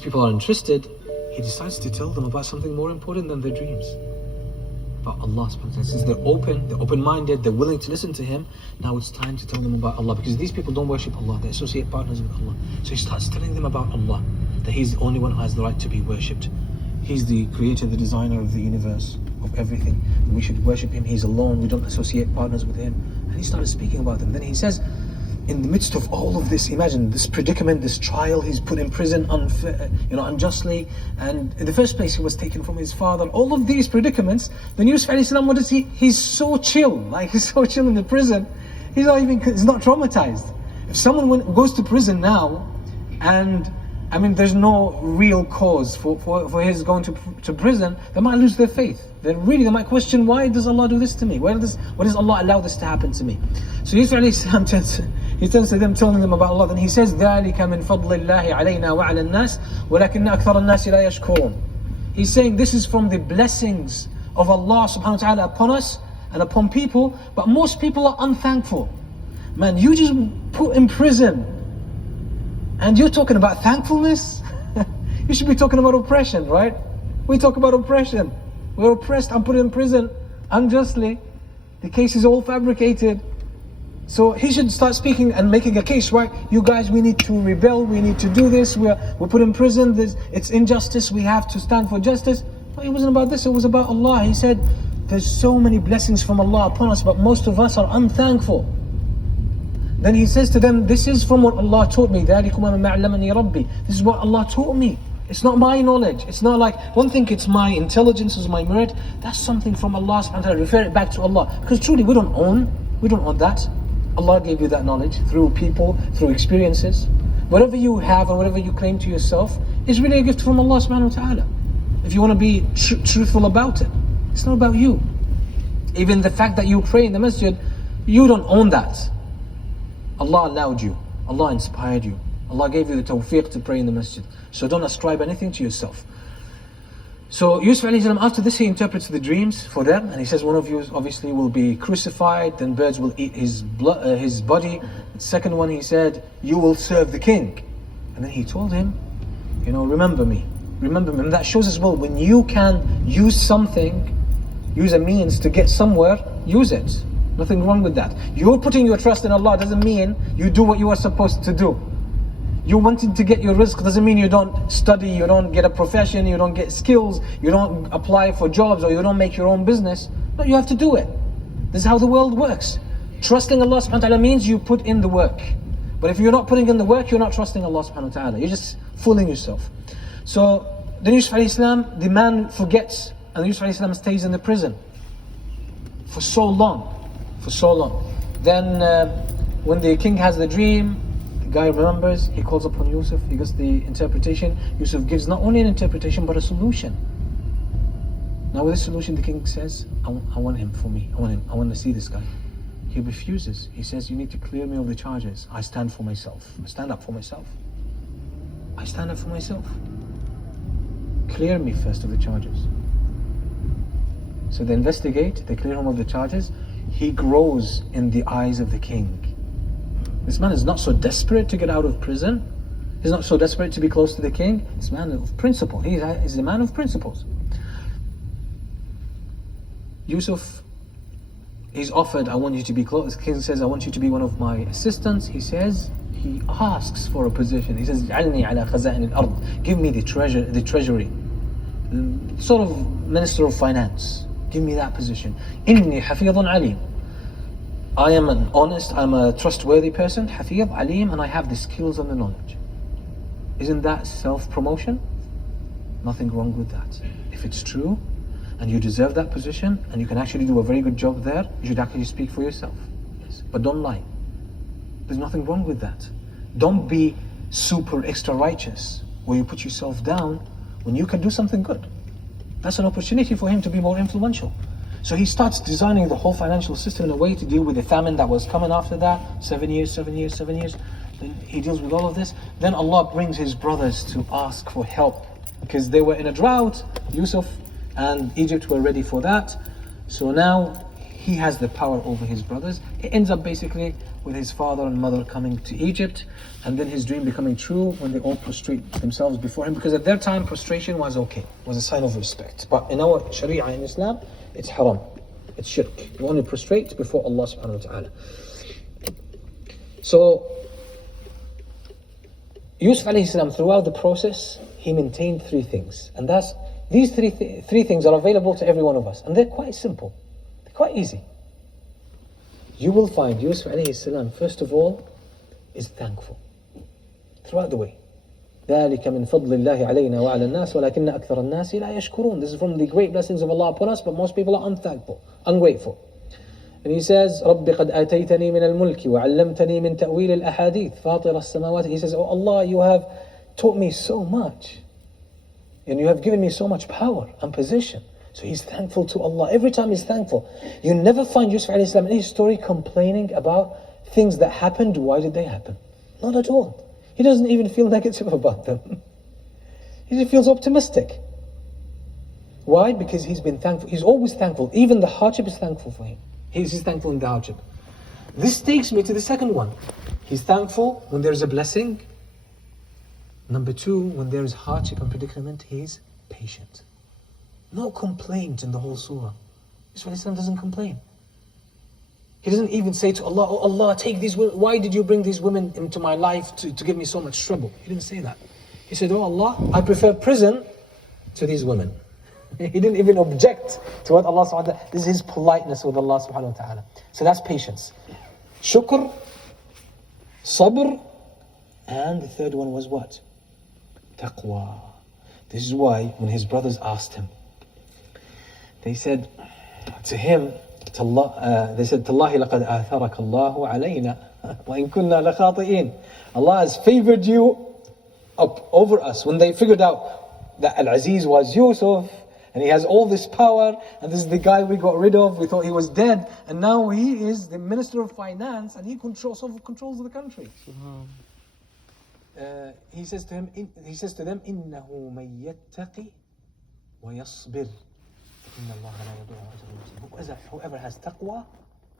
People are interested, he decides to tell them about something more important than their dreams. About Allah subhanahu wa ta'ala. Since they're open-minded, they're willing to listen to him, now it's time to tell them about Allah. Because these people don't worship Allah, they associate partners with Allah. So he starts telling them about Allah, that he's the only one who has the right to be worshipped. He's the creator, the designer of the universe, of everything. And we should worship him, he's alone, we don't associate partners with him. And he started speaking about them. Then he says, in the midst of all of this, imagine this predicament, this trial, he's put in prison unjustly, and in the first place he was taken from his father, all of these predicaments. Then Yusuf alayhi salam, what is he? He's so chill, he's so chill in the prison, he's not traumatized. If someone goes to prison now, and there's no real cause for his going to prison, they might lose their faith. They might question, why does Allah do this to me? Why does Allah allow this to happen to me? So Yusuf alayhi salam turns to them, telling them about Allah. Then he says, ذَلِكَ مِنْ فَضْلِ اللَّهِ عَلَيْنَا وَعَلَى النَّاسِ وَلَكِنَّ أَكْثَرَ النَّاسِ لَا يَشْكُرُونَ. He's saying this is from the blessings of Allah subhanahu wa ta'ala upon us and upon people, but most people are unthankful. Man, you just put in prison and you're talking about thankfulness? You should be talking about oppression, right? We talk about oppression. We're oppressed, I'm put in prison unjustly. The case is all fabricated. So he should start speaking and making a case, right? You guys, we need to rebel, we need to do this, we're put in prison, it's injustice, we have to stand for justice. But it wasn't about this, it was about Allah. He said, there's so many blessings from Allah upon us, but most of us are unthankful. Then he says to them, this is from what Allah taught me. This is what Allah taught me. It's not my knowledge. It's not like, one thing it's my intelligence, it's my merit. That's something from Allah subhanahu wa ta'ala. Refer it back to Allah. Because truly we don't own that. Allah gave you that knowledge through people, through experiences. Whatever you have and whatever you claim to yourself is really a gift from Allah subhanahu wa ta'ala. If you want to be truthful about it, it's not about you. Even the fact that you pray in the masjid, you don't own that. Allah allowed you. Allah inspired you. Allah gave you the tawfiq to pray in the masjid. So don't ascribe anything to yourself. So Yusuf alayhi salam, after this he interprets the dreams for them, and he says one of you obviously will be crucified, then birds will eat his body. The second one he said, you will serve the king. And then he told him, remember me. And that shows as well, when you can use something, use a means to get somewhere, use it. Nothing wrong with that. You're putting your trust in Allah doesn't mean you do what you are supposed to do. You wanting to get your rizq doesn't mean you don't study, you don't get a profession, you don't get skills, you don't apply for jobs, or you don't make your own business. No, you have to do it. This is how the world works. Trusting Allah subhanahu wa ta'ala means you put in the work. But if you're not putting in the work, you're not trusting Allah subhanahu wa ta'ala. You're just fooling yourself. So then Yusuf alayhi salam, the man forgets, and Yusuf alayhi salam stays in the prison for so long. Then when the king has the dream, the guy remembers, he calls upon Yusuf, he gets the interpretation. Yusuf gives not only an interpretation but a solution. Now with this solution the king says, I want him for me, I want to see this guy. He refuses. He says, you need to clear me of the charges. I stand for myself. I stand up for myself. Clear me first of the charges. So they investigate, they clear him of the charges. He grows in the eyes of the king. This man is not so desperate to get out of prison. He's not so desperate to be close to the king. He's a man of principle. He's a man of principles. Yusuf, he's offered, I want you to be close. The king says, I want you to be one of my assistants. He asks for a position. He says, "Ij'alni ala khaza'in al-ard." Give me the treasury. Sort of minister of finance. Give me that position. Inni hafidhun alim. I am I'm a trustworthy person, hafidh, alim, and I have the skills and the knowledge. Isn't that self-promotion? Nothing wrong with that. If it's true, and you deserve that position, and you can actually do a very good job there, you should actually speak for yourself. Yes. But don't lie. There's nothing wrong with that. Don't be super extra righteous, where you put yourself down when you can do something good. That's an opportunity for him to be more influential. So he starts designing the whole financial system in a way to deal with the famine that was coming after that. 7 years. Then he deals with all of this. Then Allah brings his brothers to ask for help, because they were in a drought. Yusuf and Egypt were ready for that. So now he has the power over his brothers. It ends up basically with his father and mother coming to Egypt, and then his dream becoming true when they all prostrate themselves before him, because at their time prostration was okay, was a sign of respect. But in our Sharia in Islam, it's haram, it's shirk. You only prostrate before Allah subhanahu wa ta'ala. So Yusuf alayhi salam, throughout the process, he maintained three things, and that's these three things are available to every one of us, and they're quite simple, they're quite easy. You will find Yusuf alayhi salam, first of all, is thankful throughout the way. ذَلِكَ مِنْ فَضْلِ اللَّهِ عَلَيْنَا وَعَلَى النَّاسِ وَلَكِنَّ أَكْثَرَ النَّاسِ لَا يَشْكُرُونَ. This is from the great blessings of Allah upon us, but most people are unthankful, ungrateful. And he says, رَبِّ قَدْ آتَيْتَنِي مِنَ الْمُلْكِ وَعَلَّمْتَنِي مِنْ تَأْوِيلِ الْأَحَادِيثِ فَاطِرَ السَّمَاوَاتِ. He says, oh Allah, you have taught me so much, and you have given me so much power and position. So he's thankful to Allah. Every time he's thankful. You never find Yusuf alayhi salam in his story complaining about things that happened. Why did they happen? Not at all. He doesn't even feel negative about them. He just feels optimistic. Why? Because he's been thankful. He's always thankful. Even the hardship is thankful for him. He's thankful in the hardship. This takes me to the second one. He's thankful when there's a blessing. Number two, when there is hardship and predicament, he's patient. No complaint in the whole surah. Yusuf alayhi salam doesn't complain. He doesn't even say to Allah, oh Allah, take these women. Why did you bring these women into my life to give me so much trouble? He didn't say that. He said, oh Allah, I prefer prison to these women. He didn't even object to what Allah subhanahu wa ta'ala. This is his politeness with Allah subhanahu wa ta'ala. So that's patience. Shukr, sabr, and the third one was what? Taqwa. This is why when his brothers asked him, they said to him, they said, تَاللَّهِ لَقَدْ آثَرَكَ اللَّهُ عَلَيْنَا وَإِن كُنَّا لَخَاطِئِينَ. Allah has favored you up over us. When they figured out that Al-Aziz was Yusuf, and he has all this power, and this is the guy we got rid of, we thought he was dead, and now he is the Minister of Finance, and he controls the country. He says to them, إِنَّهُ مَن يَتَّقِ وَيَصْبِرْ إِنَّ اللَّهَ لَا يُضِيعُ أَجْرَ الْمُحْسِنِينَ. Whoever has taqwa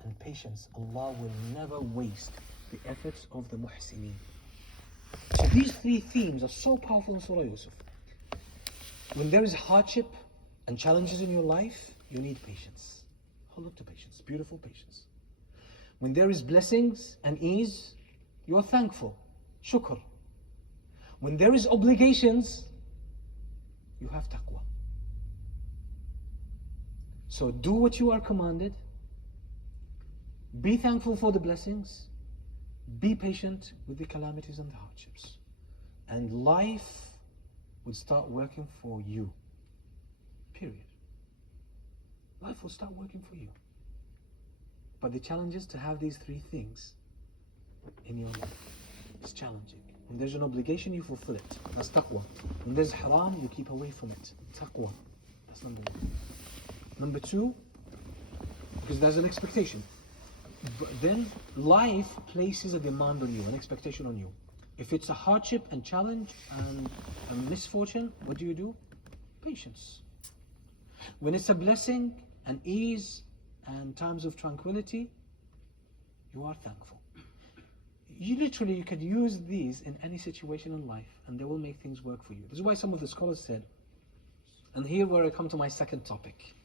and patience, Allah will never waste the efforts of the muhsineen. So these three themes are so powerful in Surah Yusuf. When there is hardship and challenges in your life, you need patience. Hold up to patience, beautiful patience. When there is blessings and ease, you are thankful, shukr. When there is obligations, you have taqwa. So do what you are commanded, be thankful for the blessings, be patient with the calamities and the hardships, and life will start working for you. Period. Life will start working for you. But the challenge is to have these three things in your life. It's challenging. When there's an obligation, you fulfill it. That's taqwa. When there's haram, you keep away from it. Taqwa. That's number one. Number two, because there's an expectation. But then life places a demand on you, an expectation on you. If it's a hardship and challenge and a misfortune, what do? Patience. When it's a blessing and ease and times of tranquility, you are thankful. You could use these in any situation in life, and they will make things work for you. This is why some of the scholars said, and here where I come to my second topic,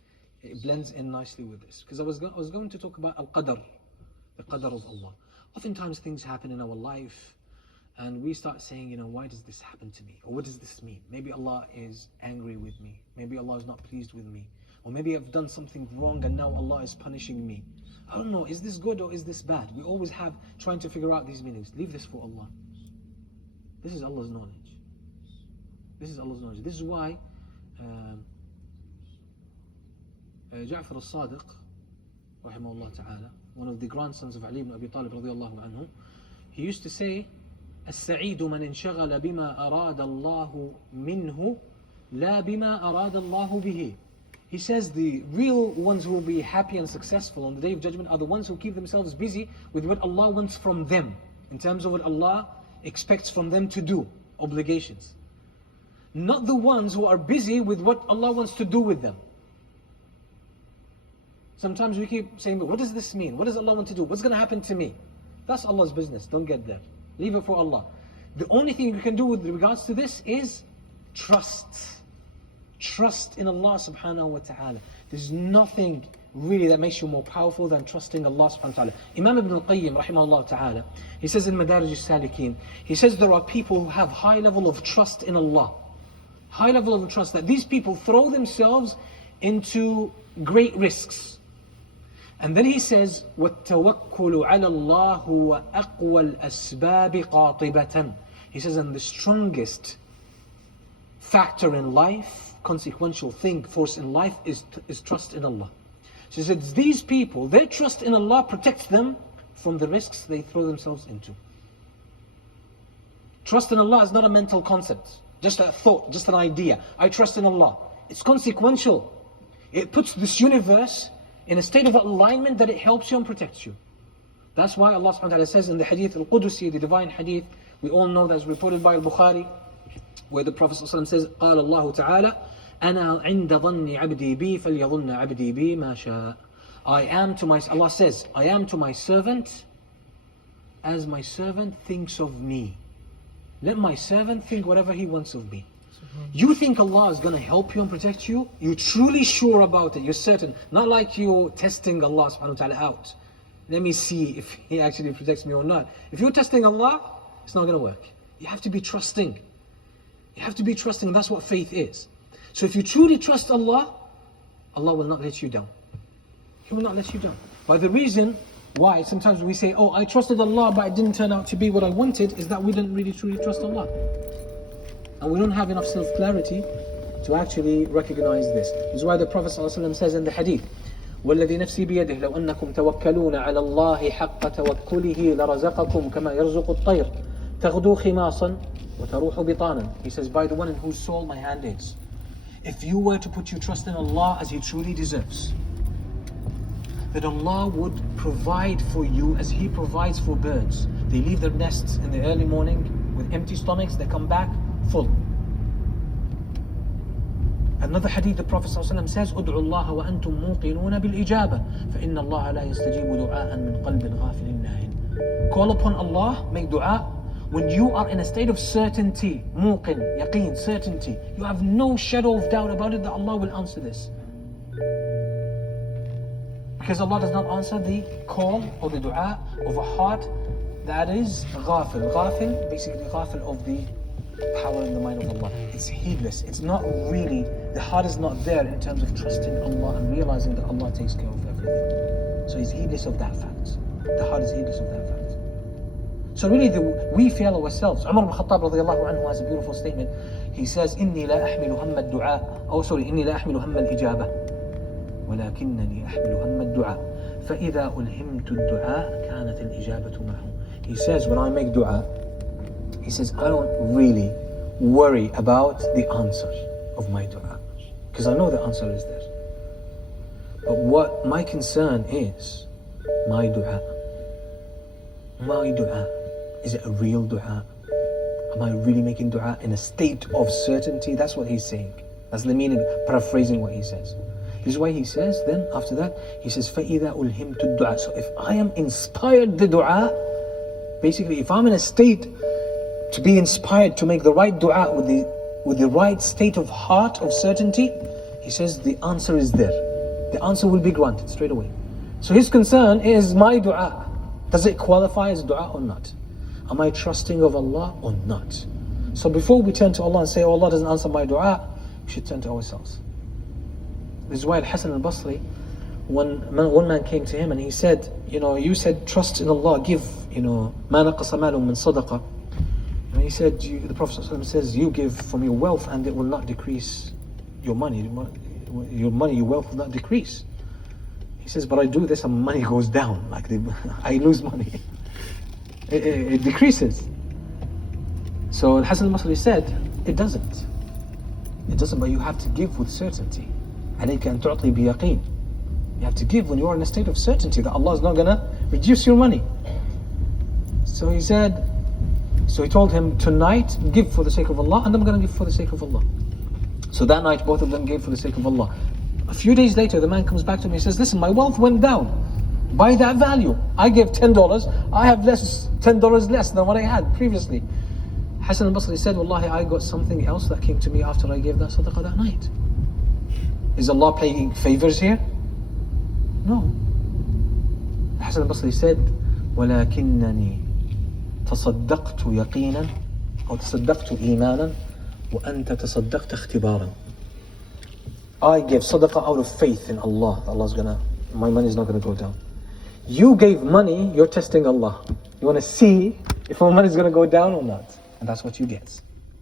it blends in nicely with this, because I was going to talk about al-qadr, the qadr of Allah. Oftentimes things happen in our life, and we start saying, why does this happen to me? Or what does this mean? Maybe Allah is angry with me. Maybe Allah is not pleased with me. Or maybe I've done something wrong and now Allah is punishing me. I don't know, is this good or is this bad? We always have trying to figure out these meanings. Leave this for Allah. This is Allah's knowledge. This is Allah's knowledge. This is why Ja'far al-Sadiq, rahimahullah ta'ala, one of the grandsons of Ali ibn Abi Talib radiyallahu anhu, he used to say, السعيد من انشغل بما أراد الله منه لا بما أراد الله به. He says the real ones who will be happy and successful on the Day of Judgment are the ones who keep themselves busy with what Allah wants from them, in terms of what Allah expects from them to do, obligations. Not the ones who are busy with what Allah wants to do with them. Sometimes we keep saying, what does this mean? What does Allah want to do? What's going to happen to me? That's Allah's business. Don't get there. Leave it for Allah. The only thing you can do with regards to this is trust. Trust in Allah subhanahu wa ta'ala. There's nothing really that makes you more powerful than trusting Allah subhanahu wa ta'ala. Imam Ibn al-Qayyim rahimahullah ta'ala, he says in Madarij al-Salikin, he says there are people who have high level of trust in Allah. High level of trust, that these people throw themselves into great risks. And then he says, وَالتَّوَكُّلُ عَلَى اللَّهُ وَأَقْوَى الْأَسْبَابِ قَاطِبَةً. He says, and the strongest factor in life, consequential thing, force in life is trust in Allah. So he says, these people, their trust in Allah protects them from the risks they throw themselves into. Trust in Allah is not a mental concept, just a thought, just an idea. I trust in Allah. It's consequential. It puts this universe in a state of alignment that it helps you and protects you. That's why Allah subhanahu wa ta'ala says in the hadith al-Qudusi, the divine hadith, we all know that's reported by al-Bukhari, where the Prophet ﷺ says, قال الله تعالى أنا عند ظن عبدي بي فليظن عبدي بي ما شاء. Allah says, I am to my servant as my servant thinks of me. Let my servant think whatever he wants of me. You think Allah is going to help you and protect you? You're truly sure about it, you're certain. Not like you're testing Allah subhanahu wa ta'ala out. Let me see if He actually protects me or not. If you're testing Allah, it's not going to work. You have to be trusting. You have to be trusting, that's what faith is. So if you truly trust Allah, Allah will not let you down. He will not let you down. By the reason why sometimes we say, oh, I trusted Allah but it didn't turn out to be what I wanted, is that we didn't really truly trust Allah. And we don't have enough self-clarity to actually recognize this. This is why the Prophet ﷺ says in the hadith, وَالَّذِي نَفْسِي بِيَدِهِ لَوْ أَنَّكُمْ تَوَكَّلُونَ عَلَى اللَّهِ حَقَّ تَوَكُّلِهِ لَرَزَقَكُمْ كَمَا يَرْزُقُ الطَّيْرُ تَغْدُو خِمَاصًا وَتَرُوحُ بِطَانًا. He says, by the one in whose soul my hand is. If you were to put your trust in Allah as He truly deserves, that Allah would provide for you as He provides for birds. They leave their nests in the early morning with empty stomachs, they come back full. Another hadith, the Prophet ﷺ says, ادعوا الله وأنتم موقنون بالإجابة فإن الله لا يستجيب دعاء من قلب غافل لاهٍ. Call upon Allah, make dua when you are in a state of certainty, muqin, yaqeen, certainty. You have no shadow of doubt about it that Allah will answer this. Because Allah does not answer the call or the dua of a heart that is ghafil. Ghafil, basically ghafil of the power in the mind of Allah. It's heedless. It's not really, the heart is not there in terms of trusting Allah and realizing that Allah takes care of everything. So he's heedless of that fact. The heart is heedless of that fact. So really we fail ourselves. Umar ibn Khattab radiallahu anhu has a beautiful statement. He says, إني لا أحمل هم الدعاء إني لا أحمل هم الإجابة ولكنني أحمل هم الدعاء فإذا ألهمت الدعاء كانت الإجابة معه. He says, when I make dua, he says, I don't really worry about the answer of my dua, because I know the answer is there. But what my concern is, my dua. My dua, is it a real dua? Am I really making dua in a state of certainty? That's what he's saying. That's the meaning, paraphrasing what he says. This is why he says, then after that, he says, فَإِذَا أُلْهِمْتُ الدُّعَاء. So if I am inspired the dua, basically if I'm in a state to be inspired to make the right dua with the right state of heart, of certainty, he says the answer is there. The answer will be granted straight away. So his concern is my dua. Does it qualify as dua or not? Am I trusting of Allah or not? So before we turn to Allah and say, oh, Allah doesn't answer my dua, we should turn to ourselves. This is why Al-Hasan al-Basri, one man came to him and he said, you said trust in Allah, give, مَا نَقَصَ مَالٌ مِّن صَدَقَةٍ. And he said, the Prophet ﷺ says, you give from your wealth and it will not decrease your money. Your wealth will not decrease. He says, but I do this and money goes down. Like I lose money. It decreases. So Al-Hasan al-Basri said, it doesn't. It doesn't, but you have to give with certainty. عليك أن تعطي بيقين. You have to give when you are in a state of certainty that Allah is not going to reduce your money. So he told him, tonight give for the sake of Allah, and I'm going to give for the sake of Allah. So that night both of them gave for the sake of Allah. A few days later, the man comes back to me and says, listen, my wealth went down by that value. I gave $10, I have $10 less than what I had previously. Hassan al-Basri said, Wallahi, I got something else that came to me after I gave that sadaqah that night. Is Allah playing favors here? No. Hassan al-Basri said, ولكنني تصدقت يقينا أو تصدقت إيمانا وأنت تصدقت اختبارا. I gave sadaqah out of faith in Allah. My money is not going to go down. You gave money, you're testing Allah. You want to see if my money is going to go down or not. And that's what you get.